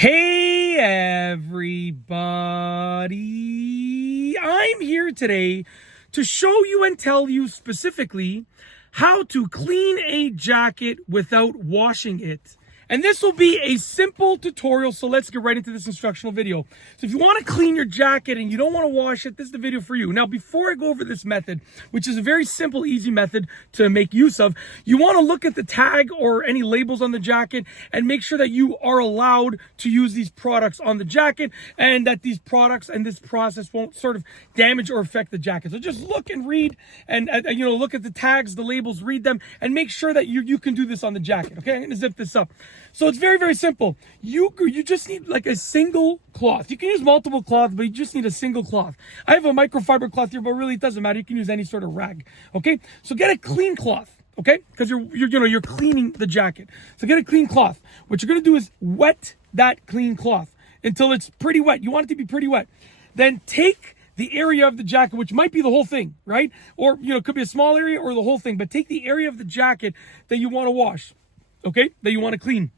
Hey everybody, I'm here today to show you and tell you specifically how to clean a jacket without washing it. And this will be a simple tutorial, so let's get right into this instructional video. So if you want to clean your jacket and you don't want to wash it, this is the video for you. Now, before I go over this method, which is a very simple, easy method to make use of, you want to look at the tag or any labels on the jacket and make sure that you are allowed to use these products on the jacket and that these products and this process won't sort of damage or affect the jacket. So just look and read and look at the tags, the labels, read them, and make sure that you can do this on the jacket. Okay, I'm going to zip this up. So it's very, very simple. You just need like a single cloth. You can use multiple cloths, but you just need a single cloth. I have a microfiber cloth here, but really it doesn't matter. You can use any sort of rag. Okay, so get a clean cloth. Okay, because you're cleaning the jacket. So get a clean cloth. What you're gonna do is wet that clean cloth until it's pretty wet. You want it to be pretty wet. Then take the area of the jacket, which might be the whole thing, right? Or it could be a small area or the whole thing. But take the area of the jacket that you want to wash. Okay, that you want to clean.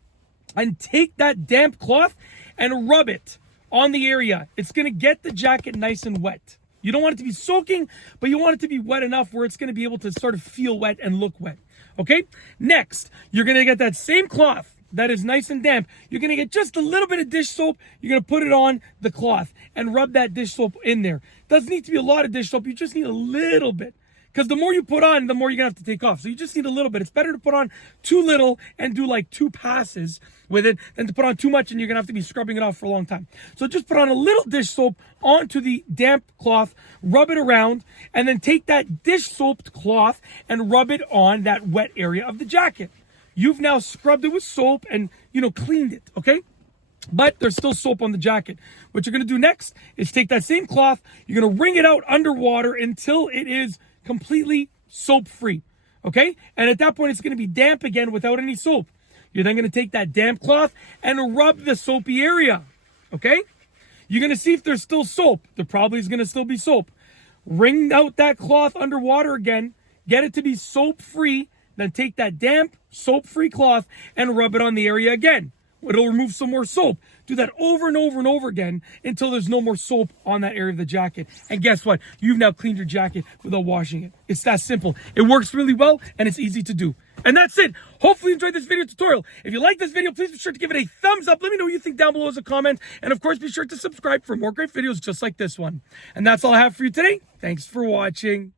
And take that damp cloth and rub it on the area. It's going to get the jacket nice and wet. You don't want it to be soaking, but you want it to be wet enough where it's going to be able to sort of feel wet and look wet. Okay? Next, you're going to get that same cloth that is nice and damp. You're going to get just a little bit of dish soap. You're going to put it on the cloth and rub that dish soap in there. Doesn't need to be a lot of dish soap. You just need a little bit. Because the more you put on, the more you're going to have to take off. So you just need a little bit. It's better to put on too little and do like 2 passes with it than to put on too much and you're going to have to be scrubbing it off for a long time. So just put on a little dish soap onto the damp cloth, rub it around, and then take that dish soaped cloth and rub it on that wet area of the jacket. You've now scrubbed it with soap and, cleaned it, okay? But there's still soap on the jacket. What you're going to do next is take that same cloth, you're going to wring it out underwater until it is completely soap free. Okay? And at that point, it's going to be damp again without any soap. You're then going to take that damp cloth and rub the soapy area. Okay? You're going to see if there's still soap. There probably is going to still be soap. Wring out that cloth underwater again. Get it to be soap free. Then take that damp, soap free cloth and rub it on the area again. It'll remove some more soap. Do that over and over and over again until there's no more soap on that area of the jacket. And guess what? You've now cleaned your jacket without washing it. It's that simple. It works really well and it's easy to do. And that's it. Hopefully you enjoyed this video tutorial. If you like this video, please be sure to give it a thumbs up. Let me know what you think down below as a comment. And of course, be sure to subscribe for more great videos just like this one. And that's all I have for you today. Thanks for watching.